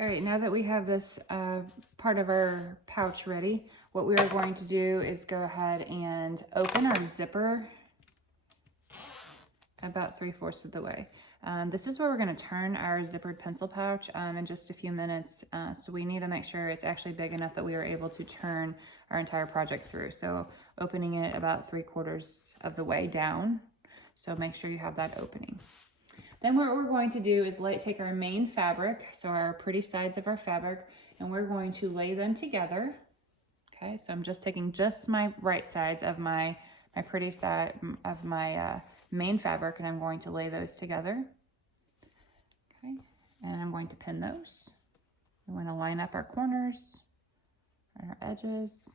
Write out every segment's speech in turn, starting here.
All right, now that we have this part of our pouch ready, what we are going to do is go ahead and open our zipper about 3/4 of the way. This is where we're going to turn our zippered pencil pouch in just a few minutes. So we need to make sure it's actually big enough that we are able to turn our entire project through. So opening it about 3/4 of the way down. So make sure you have that opening. Then what we're going to do is take our main fabric, so our pretty sides of our fabric, and we're going to lay them together. Okay, so I'm just taking just my right sides of my pretty side of my main fabric, and I'm going to lay those together. Okay, and I'm going to pin those. We want to line up our corners and our edges.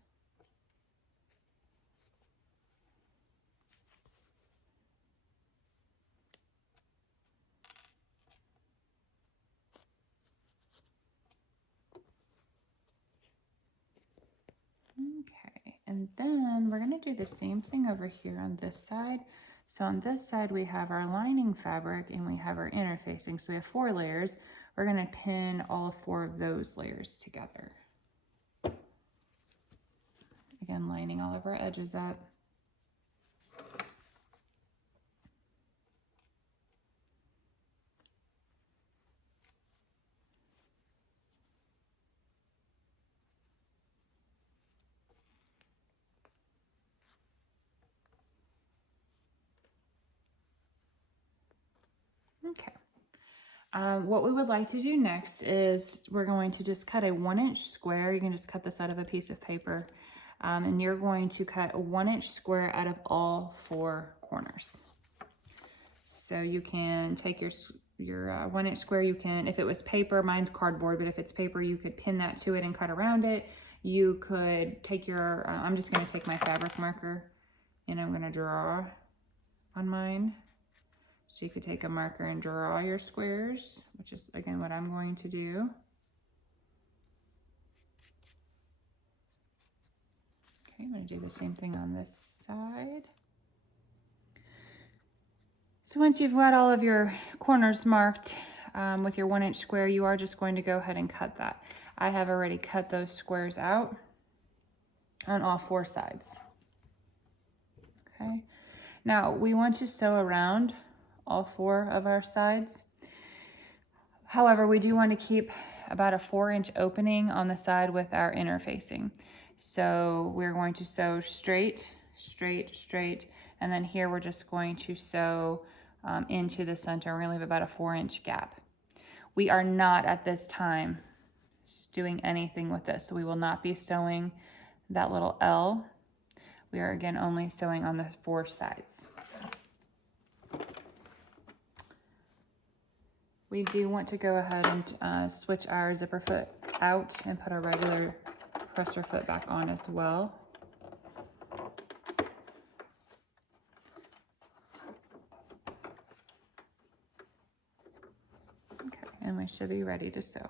Okay, and then we're going to do the same thing over here on this side. So on this side we have our lining fabric and we have our interfacing. So we have 4 layers. We're going to pin all 4 of those layers together. Again, lining all of our edges up. Okay. What we would like to do next is we're going to just cut a 1-inch square. You can just cut this out of a piece of paper. And you're going to cut a 1-inch square out of all 4 corners. So you can take your 1-inch square, you can, if it was paper, mine's cardboard, but if it's paper, you could pin that to it and cut around it. You could take your, I'm just gonna take my fabric marker and I'm gonna draw on mine. So you could take a marker and draw your squares, which is again what I'm going to do. Okay, I'm gonna do the same thing on this side. So once you've got all of your corners marked with your 1-inch square, you are just going to go ahead and cut that. I have already cut those squares out on all 4 sides. Okay, now we want to sew around all 4 of our sides. However, we do want to keep about a 4-inch opening on the side with our interfacing. So we're going to sew straight, straight, straight, and then here we're just going to sew into the center. We're going to leave about a 4-inch gap. We are not at this time doing anything with this, so we will not be sewing that little L. We are again only sewing on the 4 sides. We do want to go ahead and switch our zipper foot out and put our regular presser foot back on as well. Okay, and we should be ready to sew.